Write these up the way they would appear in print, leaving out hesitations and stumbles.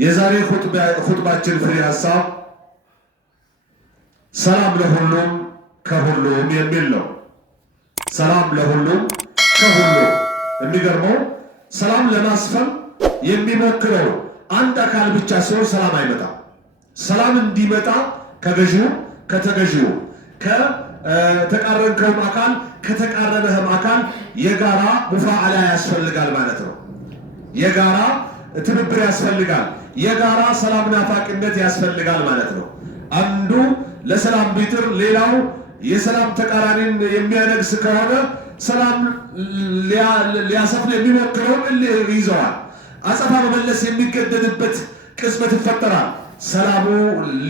የዛሬ ኹጥባችን ፍሬ ሐሳብ ሰላም ለሁሉም ከሁሉም የሚል ነው። ሰላም ለሁሉም ከሁሉም። የሚገርመው ሰላም ለማስፈን የሚሞክረው አንድ አካል ብቻ ሲሆን ሰላም አይመጣም። ሰላም እንዲመጣ ከገዢው ከተገዢው ከተቃረንከውም አካል ከተቃረነህም አካል የጋራ ሙፋዓላ ያስፈልጋል ማለት ነው። የጋራ ትብብር ያስፈልጋል። የጋራ ሰላም ናፋቂነት ያስፈልጋል ማለት ነው። አንዱ ለሰላም ቢጥር ሌላው የሰላም ተቃራኒን የሚያነግስ ከሆነ ሰላም ሊያሰፍን የሚሞክረውን ይዘዋል። አጸፋ መመለስ የሚገደድበት ቅጽበት ይፈጠራል። ሰላሙ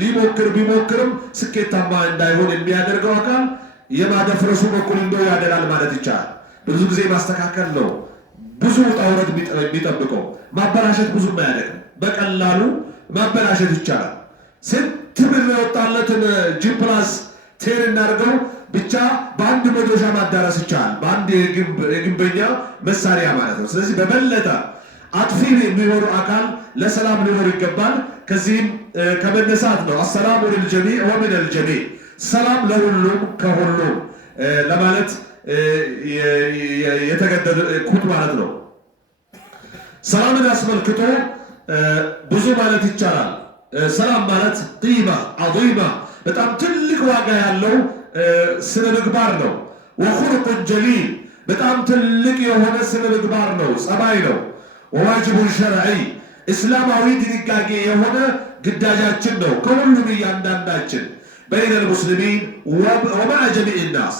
ሊሞክር ቢሞክርም ስኬታማ እንዳይሆን የሚያደርገው አካል የማደፍረሱ በኩል እንደው ያደላል ማለት ይቻላል። ብዙ ጊዜ ማስተካከል ነው ብዙ ውጣ ውረድ የሚጠብቀው። ማበላሸት ብዙም አያደርግም። በቀላሉ ማበላሸት ይቻላል። ስንት ብር የወጣለትን G+10 እናድርገው ብቻ በአንድ መዶሻ ማዳረስ ይቻላል። በአንድ የግንበኛ መሳሪያ ማለት ነው። ስለዚህ በበለጠ አጥፊ የሚሆኑ አካል ለሰላም ሊኖር ይገባል። ከዚህም ከመነሳት ነው አሰላሙ ሊልጀሚዕ ወሚነል ጀሚዕ፣ ሰላም ለሁሉም ከሁሉም ለማለት የተገደድኩት ማለት ነው። ሰላምን አስመልክቶ ብዙ ማለት ይቻላል። ሰላም ማለት ቂማ ዐዚማ፣ በጣም ትልቅ ዋጋ ያለው ስነ ምግባር ነው። ወኹሉቁን ጀሊል፣ በጣም ትልቅ የሆነ ስነ ምግባር ነው፣ ጸባይ ነው። ወዋጅቡን ሸርዒ፣ እስላማዊ ድንጋጌ የሆነ ግዳጃችን ነው ከሁሉም እያንዳንዳችን። በይነል ሙስሊሚን ወመዐ ጀሚዕ ናስ፣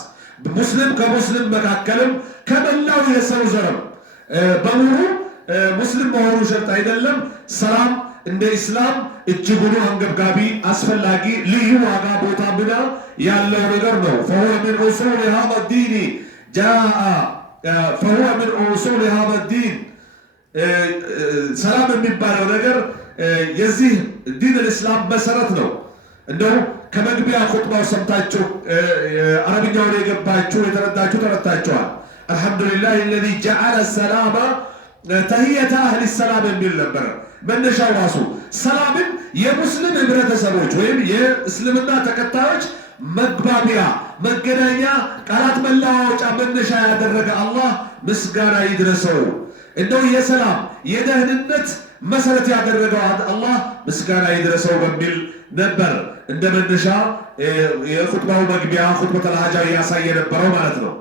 ሙስሊም ከሙስሊም መካከልም ከመላው የሰው ዘርም በሙሉ ሙስሊም መሆኑ ሸርጥ አይደለም። ሰላም እንደ ኢስላም እጅጉኑ አንገብጋቢ አስፈላጊ ልዩ ዋጋ ቦታ ምና ያለው ነገር ነው። فهو من أصول هذا الدين فهو من أصول هذا الدين ሰላም የሚባለው ነገር የዚህ ዲን الإسلام መሰረት ነው። እንደው ከመግቢያ ኹጥባው ሰምታችሁ አረብኛውን የገባችሁ የተረዳችሁ ተረድታችኋል። አልሐምዱሊላህ الذي جعل السلام ተህየተ አህሊ ሰላም የሚል ነበር መነሻው ራሱ። ሰላምን የሙስሊም ህብረተሰቦች ወይም የእስልምና ተከታዮች መግባቢያ መገናኛ ቃላት መለዋወጫ መነሻ ያደረገ አላህ ምስጋና ይድረሰው። እንደው የሰላም የደህንነት መሰረት ያደረገው አላህ ምስጋና ይድረሰው በሚል ነበር እንደ መነሻ የኹጥባው መግቢያ ኹጥበቱል ሐጃ ያሳየ ነበረው ማለት ነው።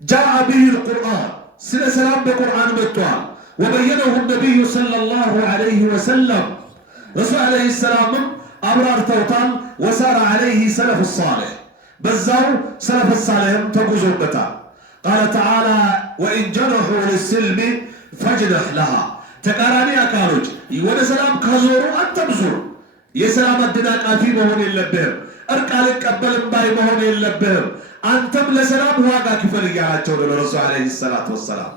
ጃአ ቢሂል ቁርአን፣ ስለ ሰላም በቁርአን መጥቷል። ወበየነሁ ነቢዩ ሰለላሁ ዐለይሂ ወሰለም፣ ረሱል ዐለይሂ ሰላምም አብራርተውታል። ወሳረ ዐለይሂ ሰለፉ ሳሌሕ፣ በዛው ሰለፉ ሳሌሕም ተጉዞበታል። ቃለ ተዓላ ወኢን ጀነሑ ሊስልሚ ፈጅነሕ ለሃ፣ ተቃራኒ አካሎች ወደ ሰላም ከዞሩ አንተም ዙር። የሰላም አደናቃፊ መሆን የለብህም። እርቅ አልቀበልም ባይ መሆን የለብህም። አንተም ለሰላም ዋጋ ክፈል እያላቸው ነው ረሱል ዐለይሂ ሰላቱ ወሰላም።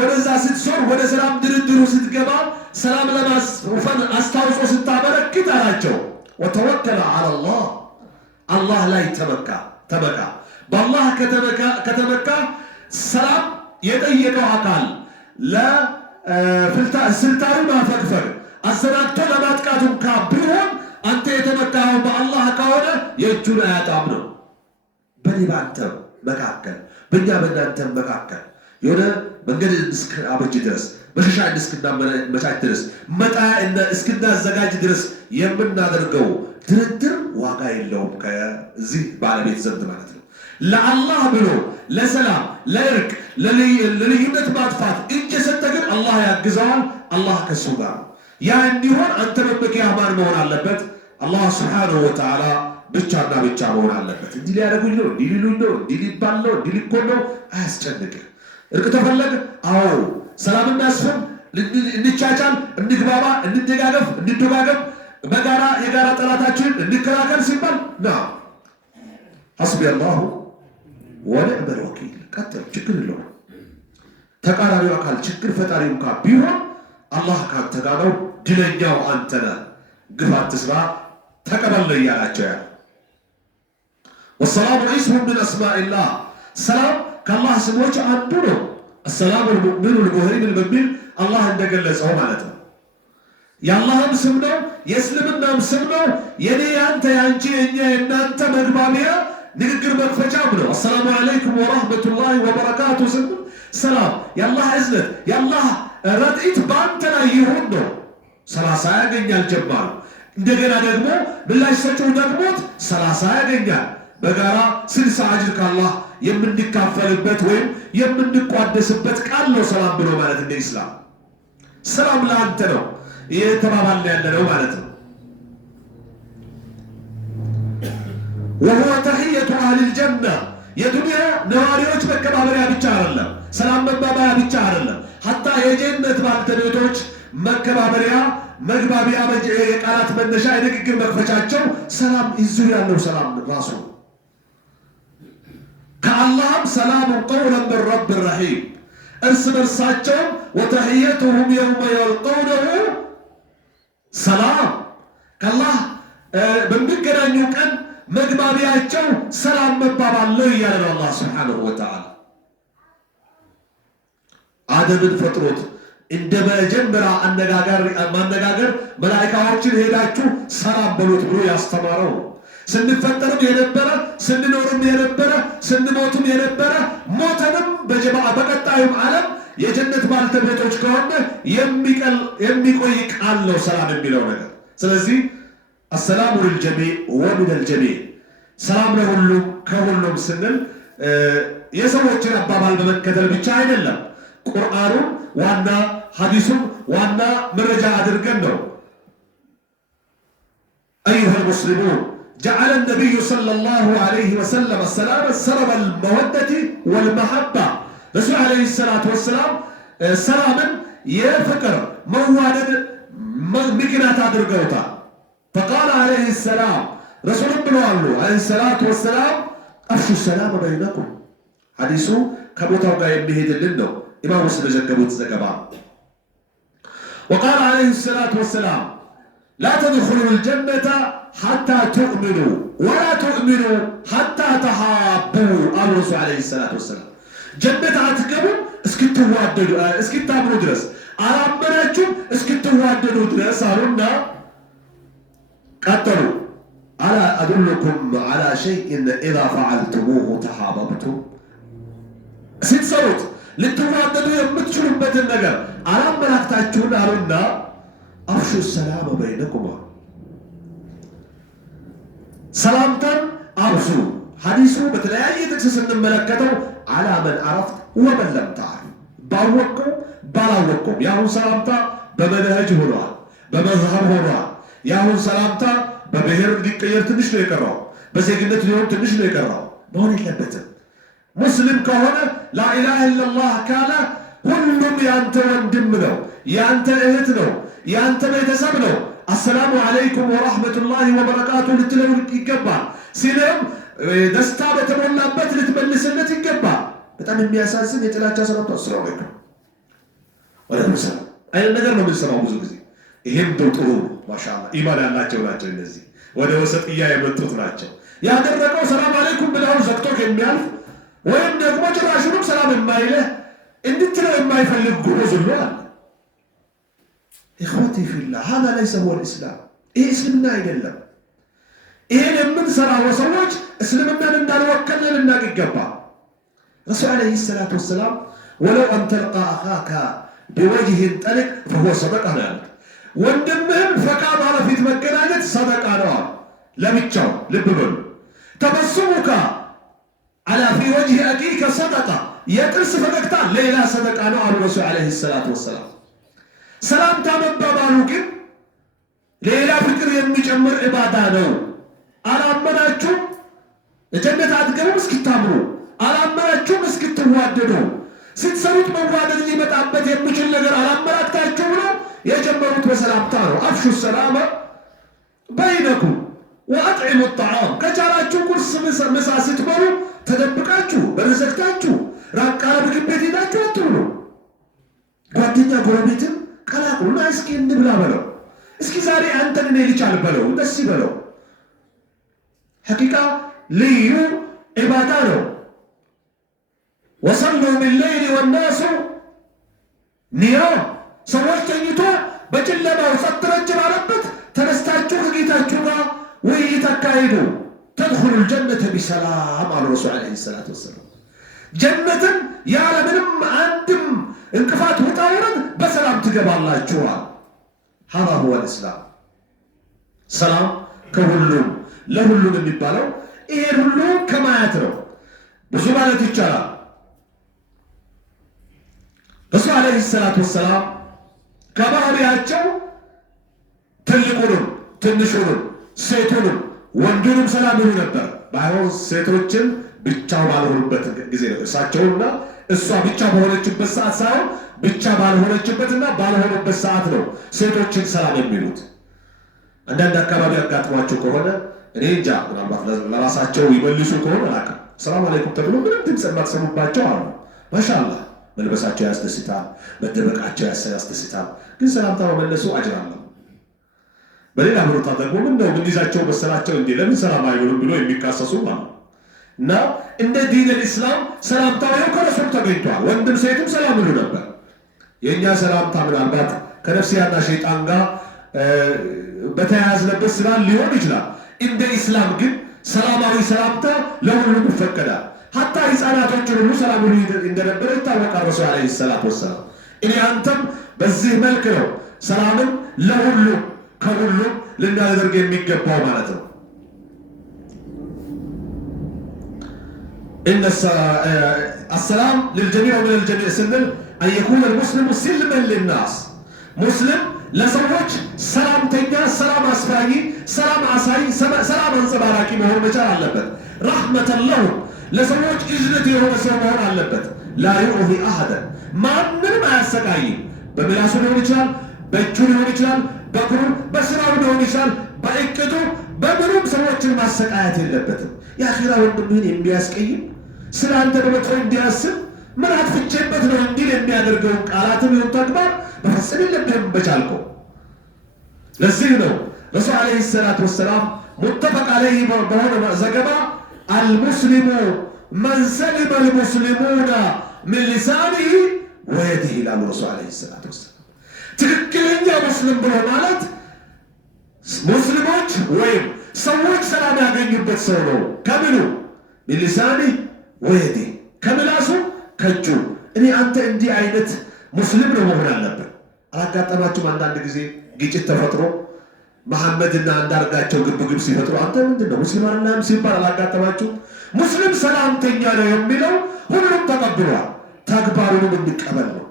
ወደዛ ስትሶር ወደ ሰላም ድርድሩ ስትገባ ሰላም ለማስፈን አስታውሶ ስታበረክት አላቸው ወተወከለ ዐለላህ፣ አላህ ላይ ተመካ። በአላህ ከተመካ ሰላም የጠየቀው አካል ለስልታዊ ማፈግፈግ አሰናድቶ ለማጥቃቱ እንኳ ቢሆን አንተ የተመካኸው በአላህ ከሆነ የእጁን አያጣም ነው። በኔ በአንተ መካከል በእኛ በእናንተ መካከል የሆነ መንገድ እስክናበጅ ድረስ መሸሻ እስክናመቻች ድረስ መጣያ እስክናዘጋጅ ድረስ የምናደርገው ድርድር ዋጋ የለውም ከዚህ ባለቤት ዘንድ ማለት ነው። ለአላህ ብሎ ለሰላም ለእርቅ ለልዩነት ማጥፋት እጅ የሰጠ ግን አላህ ያግዘዋል። አላህ ከሱ ጋር ነው። ያ እንዲሆን አንተ መመኪያ ማን መሆን አለበት? አላህ ስብሓነሁ ወተዓላ ብቻና ብቻ መሆን አለበት። እንዲህ ሊያደርጉኝ ነው፣ እንዲህ ሊሉኝ ነው፣ እንዲህ ሊባል ነው፣ እንዲህ ሊኮን ነው፣ አያስጨንቅህ። እርቅ ተፈለገ፣ አዎ ሰላም እናስፍን፣ እንቻቻል፣ እንግባባ፣ እንደጋገፍ፣ እንደጋገፍ፣ በጋራ የጋራ ጠላታችን እንከላከል ሲባል ና ሐስቢ አላሁ ወኒዕመል ወኪል ቀጥል፣ ችግር የለውም። ተቃራኒው አካል ችግር ፈጣሪው እንኳ ቢሆን አላህ ካንተ ጋር ነው፣ ድለኛው አንተ ነህ፣ ግፍ አትስራ፣ ተቀበል እያላቸው ያለ። ወሰላሙ ኢስሙን ምን አስማኢላህ፣ ሰላም ከአላህ ስሞች አንዱ ነው። አሰላሙ ልሙእሚኑ ልሙህይሚን በሚል አላህ እንደገለጸው ማለት ነው። የአላህም ስም ነው፣ የእስልምናም ስም ነው። የኔ ያንተ፣ ያንቺ፣ የእኛ፣ የእናንተ መግባቢያ ንግግር መክፈቻም ነው። አሰላሙ አለይኩም ወራህመቱላሂ ወበረካቱ ስንል ሰላም፣ የአላህ እዝነት፣ የአላህ ረድኤት በአንተ ላይ ይሁን ነው። 30 ያገኛል ጀማሩ። እንደገና ደግሞ ምላሽ ሰጪው ደግሞት 30 ያገኛል። በጋራ 60 አጅር ከአላህ የምንካፈልበት ወይም የምንቋደስበት ቃል ነው ሰላም ብሎ ማለት እንደ ኢስላም። ሰላም ለአንተ ነው የተባባልን ያለ ነው ማለት ነው። ወሁወ ተሕየቱ አህሊል ጀና፣ የዱንያ ነዋሪዎች መቀባበሪያ ብቻ አይደለም፣ ሰላም መባባያ ብቻ አይደለም። ሐታ የጀነት ባልተቤቶች መከባበሪያ፣ መግባቢያ፣ የቃላት መነሻ፣ የንግግር መክፈቻቸው ሰላም እዚሁ ያለው ሰላም ራሱ ከአላህም ሰላሙ ቀውለን ምን ረብ ረሒም፣ እርስ በርሳቸውም ወተሕየቱሁም የውመ የልቀውነሁ ሰላም፣ ከአላህ በሚገናኙ ቀን መግባቢያቸው ሰላም መባባል ነው እያለ ነው አላህ ስብሓንሁ ወተዓላ። አደምን ፈጥሮት እንደ መጀመሪያ ማነጋገር መላኢካዎችን ሄዳችሁ ሰላም በሉት ብሎ ያስተማረው ነው። ስንፈጠርም የነበረ ስንኖርም የነበረ ስንሞትም የነበረ ሞተንም በቀጣዩም ዓለም የጀነት ባልተቤቶች ከሆነ የሚቆይ ቃል ነው ሰላም የሚለው ነገር። ስለዚህ አሰላሙ ልልጀሚዕ ወሚነል ጀሚዕ፣ ሰላም ለሁሉም ከሁሉም ስንል የሰዎችን አባባል በመከተል ብቻ አይደለም። ቁርአኑን ዋና ሐዲሱን ዋና መረጃ አድርገን ነው። አዩሃ ልሙስሊሙን ጀዐለ ነቢዩ ሰለላሁ ዐለይሂ ወሰለም ሰላም ሰበበ ልመወደቲ ወልመሐባ፣ ረሱል ዐለይሂ ሰላቱ ወሰላም ሰላምን የፍቅር መዋደድ ምክንያት አድርገውታል። ፈቃለ ዐለይሂ ሰላም፣ ረሱልም ብለዋሉ ዐለይሂ ሰላቱ ወሰላም አፍሹ ሰላም በይነኩም። ሐዲሱ ከቦታው ጋር የሚሄድልን ነው። ኢማም ሙስሊም የዘገቡት ዘገባ። ወቃለ ዐለይሂ ሰላቱ ወሰላም ላ ተድኹሉ ልጀነተ ሐታ ትኡሚኑ ወላ ትኡሚኑ ሐታ ተሓቡ አሉ ረሱል ዐለይሂ ሰላቱ ወሰላም። ጀነት አትገቡም እስክታምኑ ድረስ፣ አላመናችሁም እስክትዋደዱ ድረስ አሉና ቀጠሉ። አላ አዱልኩም ዐላ ሸይእን ኢዛ ፈዐልቱሙሁ ተሓበብቱም፣ ስትሰሩት ልትዋደዱ የምትችሉበትን ነገር አላመላክታችሁን አሉና አፍሹ ሰላም በይነኩም፣ ሰላምታን አብዙ። ሐዲሱ በተለያየ ጥቅስ ስንመለከተው አላ መን አረፍት ወመን ለም ተዕሪፍ፣ ባወቀው ባላወቀውም። የአሁን ሰላምታ በመንሀጅ ሆኗል፣ በመዝሀብ ሆኗል። የአሁን ሰላምታ በብሔር ሊቀየር ትንሽ ነው የቀረው፣ በዜግነት ሊሆን ትንሽ ነው የቀረው። መሆን የለበትም። ሙስሊም ከሆነ ላኢላሃ ኢለላህ ካለ ሁሉም ያንተ ወንድም ነው፣ ያንተ እህት ነው፣ ያንተ ቤተሰብ ነው። አሰላሙ አለይኩም ወራህመቱላሂ ወበረካቱ ልትለው ይገባል። ሲልም ደስታ በተሞላበት ልትመልስለት ይገባል። በጣም የሚያሳዝን የጥላቻ ሰላምታ አሰላሙ አለይኩም ወለይኩም ሰላም አይነት ነገር ነው የምንሰማው ብዙ ጊዜ። ይሄም ጥሩ ማሻአላህ ኢማን ያላቸው ናቸው። እነዚህ ወደ ወሰጥያ የመጡት ናቸው። ያደረገው ሰላም አለይኩም ብለው ዘግቶክ የሚያልፍ ወይም ደግሞ ጭራሹንም ሰላም የማይልህ እንድትለው የማይፈልግ ጉዞ ሁሉ አለ። ኢኽወቲ ፊላህ ሀዛ ለይሰ ሁወ ልእስላም፣ ይሄ እስልምና አይደለም። ይሄን የምንሰራው ሰዎች እስልምናን እንዳልወከልን ልናቅ ይገባ። ረሱል ዐለይሂ ሰላቱ ወሰላም ወለው አን ተልቃ አኻከ ቢወጅህን ጠሊቅ ፈሁወ ሰደቃ ነው ያሉት። ወንድምህን ፈካ ባለ ፊት መገናኘት ሰደቃ ነው አሉ። ለብቻው ልብ በሉ። ተበሱሙካ አላ ፊ ወጅህ አኺከ ሰደቃ፣ የጥርስ ፈገግታ ሌላ ሰደቃ ነው አሉ ረሱል ዐለይሂ ሰላቱ ወሰላም። ሰላምታ መባባሉ ግን ሌላ ፍቅር የሚጨምር ዕባዳ ነው። አላመናችሁም ጀነት አትገቡም እስክታምኑ፣ አላመናችሁም እስክትዋደዱ። ስትሰሩት መዋደድ ሊመጣበት የሚችል ነገር አላመላክታችሁ ነው። የጀመሩት በሰላምታ ነው። አፍሹ ሰላመ በይነኩም ወአጥዒሙ ጣዓም። ከቻላችሁ ቁርስ ምሳ ስትበሉ ተደብቃችሁ በረዘግታችሁ ራቅ ያለ ምግብ ቤት ሄዳችሁ አትብሉ። ጓደኛ ጎረቤትም ቀላቅሉና እስኪ እንብላ በለው። እስኪ ዛሬ አንተን እኔ ልቻል በለው፣ ደስ ይበለው። ሐቂቃ ልዩ ዒባዳ ነው። ወሰሉ ቢለይሊ ወናሱ ኒያም ሰዎች ተኝቶ በጨለማው ጸጥ ረጭ ባለበት ተነስታችሁ ከጌታችሁ ጋር ውይይት አካሂዱ። ተድኹሉ ልጀነተ ቢሰላም አሉ ረሱል ዓለይሂ ሰላቱ ወሰላም። ጀነትን ያለምንም አንድም እንቅፋት ውጣ ውረድ በሰላም ትገባላችኋል። ሀዛ ሁወ ልእስላም። ሰላም ከሁሉም ለሁሉም የሚባለው ይሄ ሁሉ ከማየት ነው። ብዙ ማለት ይቻላል። ረሱል ዓለይሂ ሰላቱ ወሰላም ከባህሪያቸው ትልቁንም ትንሹንም ሴቱንም ወንዱንም ሰላም ይሉ ነበር። ባይሆን ሴቶችን ብቻው ባልሆኑበት ጊዜ ነው። እሳቸውና እሷ ብቻ በሆነችበት ሰዓት ሳይሆን ብቻ ባልሆነችበትና ባልሆነበት ሰዓት ነው ሴቶችን ሰላም የሚሉት። አንዳንድ አካባቢ ያጋጥሟቸው ከሆነ እኔ እንጃ፣ ምናልባት ለራሳቸው ይመልሱ ከሆነ አላውቅም። ሰላም አለይኩም ተብሎ ምንም ድምፅ የማትሰሙባቸው አሉ። ማሻአላህ መልበሳቸው ያስደስታል፣ መደበቃቸው ያስደስታል። ግን ሰላምታ መመለሱ አጅር አለው። በሌላ ቦታ ደግሞ ምነው እንዲዛቸው መሰላቸው እንዴ ለምን ሰላም አይሉም ብሎ የሚካሰሱ ማለት እና እንደ ዲን الاسلام ሰላምታው ከረሱል ተገኝቷል። ወንድም ሴትም ሰላም ይሉ ነበር። የኛ ሰላምታ ምናልባት ከነፍስያና ሸይጣን ጋር በተያያዝነበት ስላል ሊሆን ይችላል። እንደ ኢስላም ግን ሰላማዊ ሰላምታ ለሁሉም ይፈቀዳል። ሀታ ህፃናቶችን ሁሉ ሰላም ይሉ እንደነበረ ይታወቃል። ረሱል ዓለይሂ ሰላቱ ወሰላም እኔ አንተም በዚህ መልክ ነው ሰላምን ለሁሉም ከሁሉም ልናደርግ የሚገባው ማለት ነው። إن السلام للجميع ومن الجميع سنل أن يكون المسلم سلما للناس. مسلم لسوج سلام تنيا سلام أسفاقي سلام عساي سلام انصباراكي مهور مجال علبت رحمة الله لسوج إجنتي هو سلام علبت لا يؤذي أحدا ما نرمى السقاي بملاسو لون يجال بجو لون يجال بكر بسراو لون يجال بأكدو بمنوم سوج المسقايات اللبت يا أخي لا وندمين የሚያስቀይም ስለ አንተ በመጥፎ እንዲያስብ ምን አጥፍቼበት ነው እንዲል የሚያደርገው ቃላትም ይሁን ተግባር በፍጹም የለብህም በቻልከው። ለዚህ ነው ረሱል ዓለይሂ ሰላቱ ወሰላም ሙተፈቅ ዓለይሂ በሆነ ዘገባ አልሙስሊሙ መን ሰሊመ አልሙስሊሙና ምን ሊሳኒሂ ወየዲሂ ይላሉ ረሱል ዓለይሂ ሰላቱ ወሰላም። ትክክለኛ ሙስሊም ብሎ ማለት ሙስሊሞች ወይም ሰዎች ሰላም ያገኙበት ሰው ነው። ከምኑ ቢሊሳኒ ወየዲ ከምላሱ ከእጁ። እኔ አንተ እንዲህ አይነት ሙስሊም ነው መሆን አለብን። አላጋጠማችሁም? አንዳንድ ጊዜ ግጭት ተፈጥሮ መሐመድና አንዳርጋቸው ግብግብ ሲፈጥሩ አንተ ምንድን ነው ሙስሊም አይደለም ሲባል አላጋጠማችሁም? ሙስሊም ሰላምተኛ ነው የሚለው ሁሉም ተቀብሏል። ተግባሩንም እንቀበል ነው።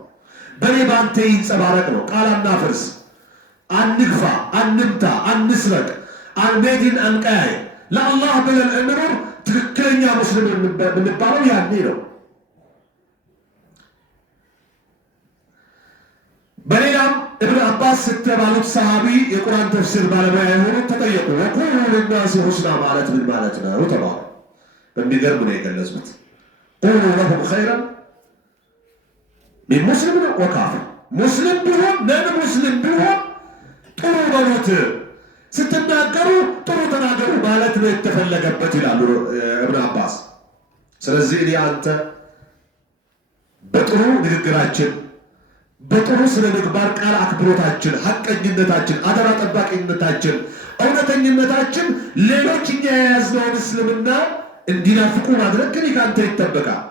በኔ ባንተ ይንጸባረቅ ነው። ቃል አናፍርስ፣ አንግፋ፣ አንምታ፣ አንስረቅ፣ አንቤድን አንቀያይ ለአላህ ብለን እንኑር። ትክክለኛ ሙስሊም የምንባለው ያኔ ነው። በሌላም እብን አባስ ስተባሉት ሰሃቢ የቁርአን ተፍሲር ባለሙያ የሆኑት ተጠየቁ። ወቁሉ ሊናሲ ሁስና ማለት ምን ማለት ነው ተባሉ። በሚገርም ነው የገለጹት። ቁሉ ለሁም ኸይረን ሚን ሙስሊም ወካፊር፣ ሙስሊም ቢሆን ነን ሙስሊም ቢሆን ጥሩ በሉት፣ ስትናገሩ ጥሩ ተናገሩ ማለት ነው የተፈለገበት ይላሉ እብን አባስ። ስለዚህ እኔ አንተ በጥሩ ንግግራችን፣ በጥሩ ስነ ምግባር ቃል አክብሮታችን፣ ሐቀኝነታችን፣ አደራ ጠባቂነታችን፣ እውነተኝነታችን ሌሎች እኛ የያዝነውን እስልምና እንዲናፍቁ ማድረግ ግን ከአንተ ይጠበቃል።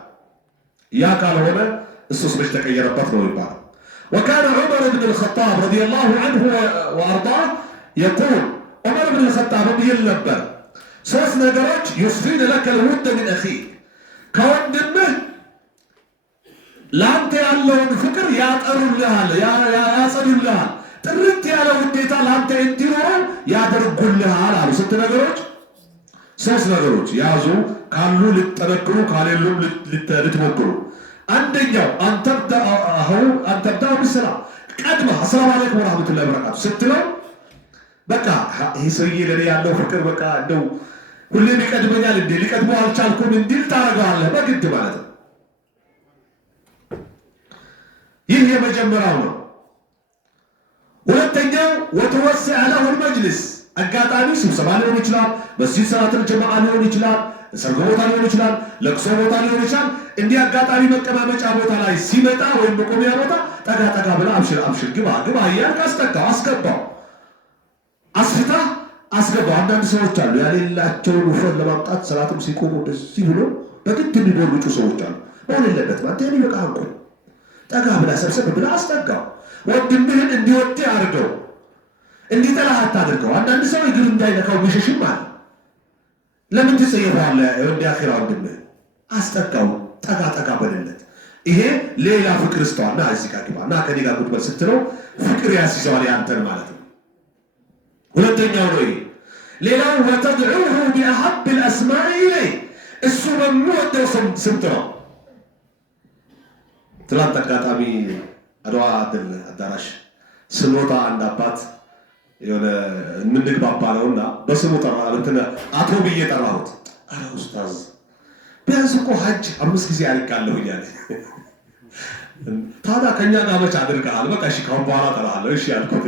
ያ ካልሆነ እሱስ መች ተቀየረበት ነው ይባላል። وكان عمر بن الخطاب رضي الله عنه وأرضاه يقول عمر بن الخطاب يلبر ثلاث نجارات يصفين لك الود من أخيك كوندمه لانت ያለውን ፍቅር ያጠሩልሃል ያጸዱልሃል ጥርት ያለ ውዴታ ላንተ እንዲኖር ያደርጉልሃል አሉ። ስንት ነገሮች? ሶስት ነገሮች ያዙ። ካሉ ልትጠነክሩ ካሌሉም ልትሞክሩ። አንደኛው አንተብዳው ቢሰላም ቀድመ አሰላሙ አለይኩም ወራህመቱላሂ ወበረካቱ ስትለው በቃ ይሄ ሰውዬ ለኔ ያለው ፍቅር በቃ እንደው ሁሌም ይቀድመኛል እንዴ ሊቀድመው አልቻልኩም እንዲል ታረጋለህ በግድ ማለት ነው። ይህ የመጀመሪያው ነው። ሁለተኛው ወተወሰዐ ለሁ መጅሊስ፣ አጋጣሚ ስብሰባ ሊሆን ይችላል፣ መስጂድ ሰላተል ጀማዓ ሊሆን ይችላል፣ ሰርግ ቦታ ሊሆን ይችላል፣ ለቅሶ ቦታ ሊሆን ይችላል። እንዲህ አጋጣሚ መቀማመጫ ቦታ ላይ ሲመጣ ወይም መቆሚያ ቦታ ጠጋ ጠጋ ብላ አብሽር አብሽር ግባ ግባ እያልክ አስጠጋው፣ አስገባው፣ አስፍታ አስገባው። አንዳንድ ሰዎች አሉ ያሌላቸውን ውፍረት ለማምጣት ሰላትም ሲቆሙ እንደዚህ ብሎ በግድ የሚቦርጩ ሰዎች አሉ። መሆን የለበትም። አንተ ይበቃ አንቆ ጠጋ ብላ ሰብሰብ ብላ አስጠጋው። ወንድምህን እንዲወድህ አድርገው፣ እንዲጠላህ አታድርገው። አንዳንድ ሰው እግር እንዳይነካው ሚሸሽም አለ። ለምን ትጸየፈዋለህ? እንዲያኺራ ወንድምህን አስጠጋው፣ ጠጋ ጠጋ በልለት። ይሄ ሌላ ፍቅር ስተዋልና እዚህ ጋር ግባ እና ከኔ ጋር ቁጭ በል ስትለው ፍቅር ያስይዘዋል ያንተን ማለት ነው። ሁለተኛው ነው ይሄ። ሌላው ወተድዑሁ ቢአሐብ الأسماء ኢለይህ፣ እሱ በሚወደው ስም ጥራው። ትላንት አጋጣሚ አድዋ ድል አዳራሽ ስንወጣ አንድ አባት የሆነ የምንግባባ ነውና በስሙ ጠራ። እንትን አቶ ብዬ ጠራሁት። አረ ኡስታዝ ቢያንስ እኮ ሀጅ 5 ጊዜ አልቃለሁ እያለ ታዲያ ከኛ ጋር መች አድርገሃል? በቃ እሺ ካሁን በኋላ ጠራሃለሁ እሺ ያልኩት።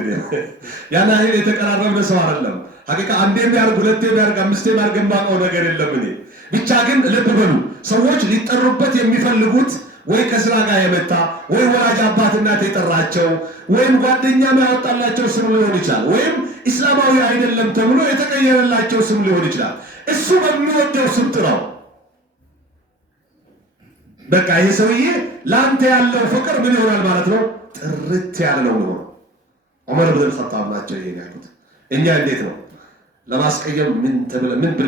ያን ያህል የተቀራረብን ሰው አይደለም ሐቂቃ። አንዴም ያርግ ሁለቴም ያርግ አምስቴም ያርግ የማውቀው ነገር የለም እኔ። ብቻ ግን ልብ በሉ ሰዎች ሊጠሩበት የሚፈልጉት ወይ ከስራ ጋር የመጣ ወይ ወላጅ አባት እናት የጠራቸው ወይም ጓደኛ ያወጣላቸው ስም ሊሆን ይችላል፣ ወይም እስላማዊ አይደለም ተብሎ የተቀየረላቸው ስም ሊሆን ይችላል። እሱ በሚወደው ስም ጥራው። በቃ ይሄ ሰውዬ ለአንተ ያለው ፍቅር ምን ይሆናል ማለት ነው? ጥርት ያለ ነው የሚሆነው። ዑመር ብን ኸጣብ ናቸው ይሄን ያሉት። እኛ እንዴት ነው ለማስቀየም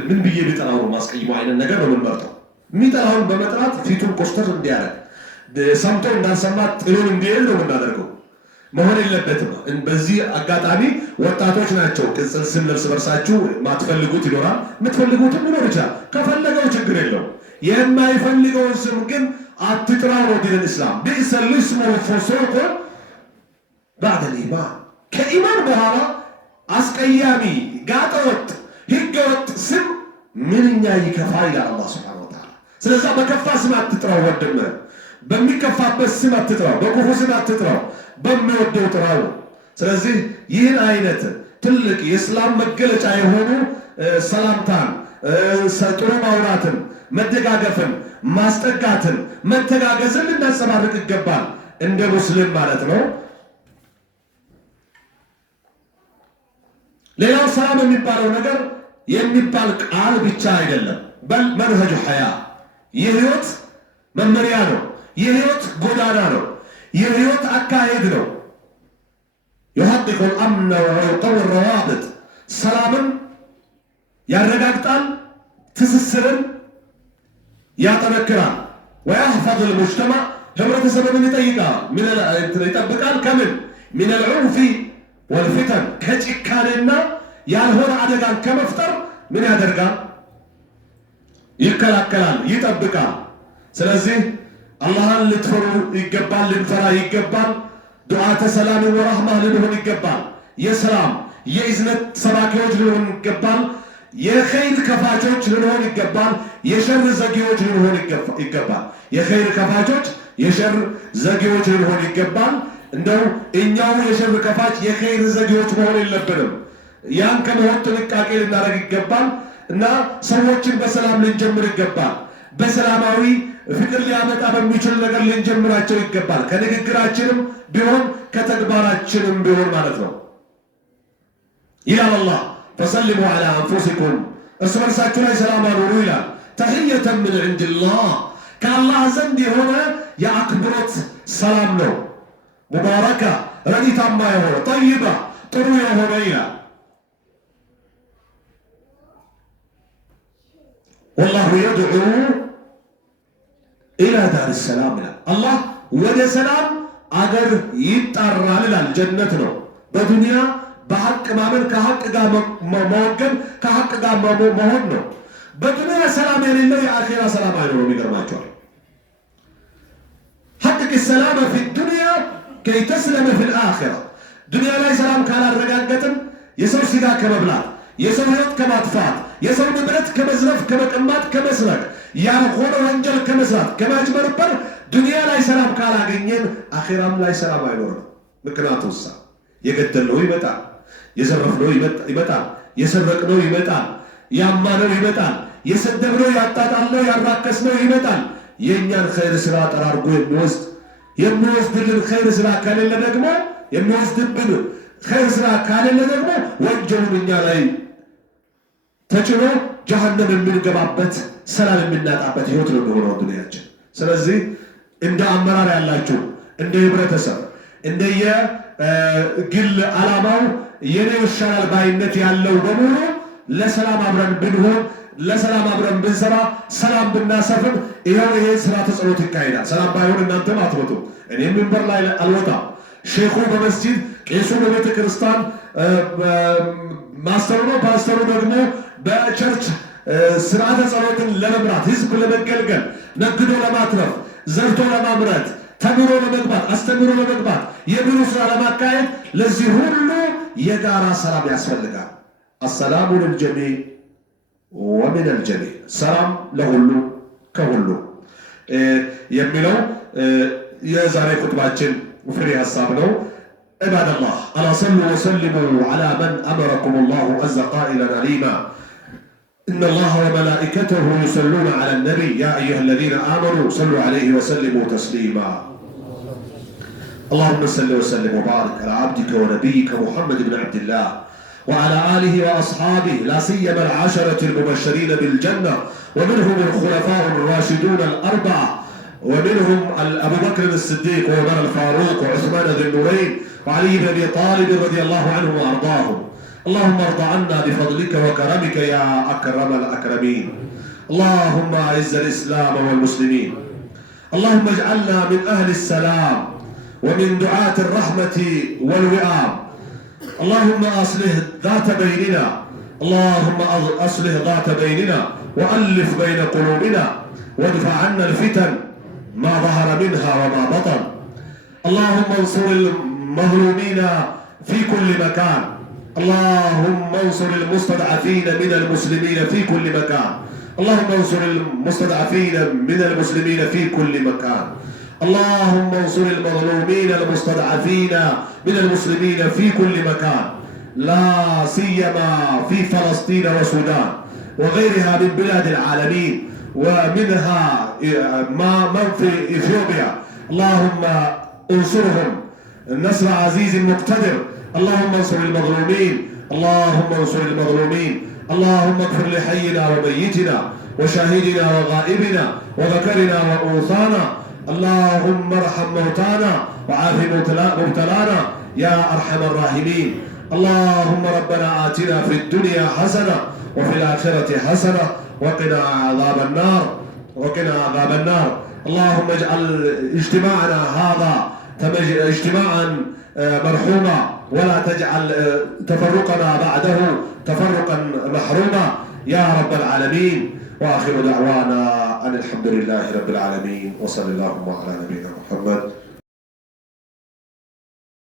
ምን ብዬ ቢጠራው ነው ማስቀየሙ አይነት ነገር ነው የምንመርጠው። የሚጠራውን በመጥራት ፊቱን ኮስተር እንዲያደርግ ሰምቶ እንዳልሰማ ጥሎን እንዲሄድ ነው የምናደርገው። መሆን የለበትም። በዚህ አጋጣሚ ወጣቶች ናቸው ቅጽል ስም እርስ በርሳችሁ ማትፈልጉት ይኖራል፣ የምትፈልጉትም ሊኖር ይችላል። ከፈለገው ችግር የለው። የማይፈልገውን ስም ግን አትጥራው ነው ዲን እስላም። ቢእሰ ልስሙ ፉሱቅ ባዕደል ኢማን፣ ከኢማን በኋላ አስቀያሚ ጋጠወጥ ህገወጥ ስም ምንኛ ይከፋ ይላል አላህ ሱብሓነሁ ወተዓላ። ስለዚህ በከፋ ስም አትጥራው ወንድምህ፣ በሚከፋበት ስም አትጥራው፣ በክፉ ስም አትጥራው፣ በሚወደው ጥራው። ስለዚህ ይህን አይነት ትልቅ የእስላም መገለጫ የሆኑ ሰላምታን፣ ጥሩ ማውራትን፣ መደጋገፍን፣ ማስጠጋትን፣ መተጋገዝን ልናንጸባርቅ ይገባል እንደ ሙስሊም ማለት ነው። ሌላው ሰላም የሚባለው ነገር የሚባል ቃል ብቻ አይደለም። በል መንሀጁ ሐያ የህይወት መመሪያ ነው። የህይወት ጎዳና ነው። የህይወት አካሄድ ነው። يحقق الأمن ويقوي الروابط ሰላምን ያረጋግጣል፣ ትስስርን ያጠነክራል። ويحفظ المجتمع ህብረተሰብን ይጠብቃል። ከምን من العنف والفتن ከጭካኔና ያልሆነ አደጋን ከመፍጠር ምን ያደርጋል? ይከላከላል፣ ይጠብቃል። ስለዚህ አላህን ልትፈሩ ይገባል፣ ልንፈራ ይገባል። ዱዓተ ሰላም ወራህማ ልንሆን ይገባል። የሰላም የእዝነት ሰባኪዎች ልንሆን ይገባል። የኸይር ከፋቾች ልንሆን ይገባል። የሸር ዘጊዎች ልንሆን ይገባል። የኸይር ከፋቾች፣ የሸር ዘጊዎች ልንሆን ይገባል። እንደው እኛው የሸር ከፋች የኸይር ዘጊዎች መሆን የለብንም። ያን ከመሆን ጥንቃቄ ልናደርግ ይገባል እና ሰዎችን በሰላም ልንጀምር ይገባል። በሰላማዊ ፍቅር ሊያመጣ በሚችል ነገር ልንጀምራቸው ይገባል። ከንግግራችንም ቢሆን ከተግባራችንም ቢሆን ማለት ነው። ይላል አላህ ፈሰሊሙ ዐላ አንፉሲኩም፣ እርስ በርሳችሁ ላይ ሰላም አኑሩ ይላል። ተህየተን ምን ዒንዲላህ፣ ከአላህ ዘንድ የሆነ የአክብሮት ሰላም ነው። ሙባረካ ረዲታማ የሆነ ጠይባ ጥሩ የሆነ ይላል። ወላሁ የድዑ ኢላ ዳር ሰላም ይላል። አላህ ወደ ሰላም አገር ይጣራል ይላል። ጀነት ነው። በዱንያ በሐቅ ማመን፣ ከሐቅ ጋር መወገን፣ ከሐቅ ጋር መሆን ነው። በዱንያ ሰላም የሌለው የአኼራ ሰላም አይኖርም። ይገርማቸዋል። ሐቅቅ ሰላም ፊ ዱንያ ከይ ተስለመ ፊ ልአኼራ። ዱንያ ላይ ሰላም ካላረጋገጥን የሰው ስጋ ከመብላት፣ የሰው ህይወት ከማጥፋት፣ የሰው ንብረት ከመዝረፍ፣ ከመቀማት፣ ከመስረቅ፣ ያልሆነ ወንጀል ከመስራት፣ ከማጭበርበር ዱንያ ላይ ሰላም ካላገኘን አኼራም ላይ ሰላም አይኖርም። ምክንያቱም የገደልነው ይመጣል፣ የዘረፍነው ይመጣል፣ የሰረቅነው ይመጣል፣ ያማነው ይመጣል፣ የሰደብነው ያጣጣልነው ያራከስነው ይመጣል። የእኛን ኸይር ስራ ጠራርጎ የሚወስድልን ኸይር ስራ ካሌለ ደግሞ የሚወስድብን ኸይር ስራ ካሌለ ደግሞ ወንጀሉን እኛ ላይ ተጭኖ ጀሃነም የምንገባበት ሰላም የምናጣበት ህይወት ነው የሚሆነው ዱንያችን። ስለዚህ እንደ አመራር ያላችሁ እንደ ህብረተሰብ እንደየ ግል ዓላማው የኔ ይሻላል ባይነት ያለው በሙሉ ለሰላም አብረን ብንሆን ለሰላም አብረን ብንሰራ ሰላም ብናሰፍን ይሄው ይሄ ስራ ተጸሎት ይካሄዳል። ሰላም ባይሆን እናንተም አትወጡ፣ እኔም መንበር ላይ አልወጣም። ሼኹ በመስጂድ ቄሱ በቤተ ክርስቲያን ማስተሩ ነው፣ ፓስተሩ ደግሞ በቸርች ስርዓተ ጸሎትን ለመምራት ህዝብ ለመገልገል ነግዶ ለማትረፍ ዘርቶ ለማምረት ተምሮ ለመግባት አስተምሮ ለመግባት የብሩ ስራ ለማካሄድ ለዚህ ሁሉ የጋራ ሰላም ያስፈልጋል። አሰላሙ ልልጀሚዕ ወሚን አልጀሚዕ፣ ሰላም ለሁሉ ከሁሉ የሚለው የዛሬ ኹጥባችን ፍሬ ሀሳብ ነው። ዒባደላህ አላ ሰሉ ወሰሊሙ ዐላ መን አመረኩም ላሁ ዐዘ ቃኢለን ዐሊማ إن الله وملائكته يصلون على النبي يا أيها الذين آمنوا صلوا عليه وسلموا تسليما. اللهم صل وسلم وبارك على عبدك ونبيك محمد بن عبد الله وعلى آله وأصحابه لا سيما العشرة المبشرين بالجنة ومنهم الخلفاء الراشدون الأربعة ومنهم أبو بكر الصديق وعمر الفاروق وعثمان ذي النورين وعلي بن أبي طالب رضي الله عنهم وأرضاهم. اللهم ارض عنا بفضلك وكرمك يا أكرم الأكرمين. اللهم أعز الإسلام والمسلمين. اللهم اجعلنا من أهل السلام ومن دعاة الرحمة والوئام. اللهم أصلح ذات بيننا، اللهم أصلح ذات بيننا وألف بين قلوبنا وادفع عنا الفتن ما ظهر منها وما بطن. اللهم انصر المظلومين في كل مكان. اللهم انصر المستضعفين من المسلمين في كل مكان. اللهم انصر المستضعفين من المسلمين في كل مكان. اللهم انصر المظلومين المستضعفين من المسلمين في كل مكان، لا سيما في فلسطين والسودان وغيرها من بلاد العالمين ومنها من في إثيوبيا. اللهم انصرهم نصر عزيز مقتدر. اللهم انصر المظلومين، اللهم انصر المظلومين. اللهم اغفر لحينا وميتنا وشاهدنا وغائبنا وذكرنا وأنثانا. اللهم ارحم موتانا وعاف مبتلانا يا أرحم الراحمين. اللهم ربنا آتنا في الدنيا حسنة وفي الآخرة حسنة وقنا عذاب النار. اللهم اجعل اجتماعنا هذا اجتماعا مرحوما ولا تجعل تفرقنا بعده تفرقا محروما يا رب العالمين. وآخر دعوانا أن الحمد لله رب العالمين وصلى اللهم على نبينا محمد.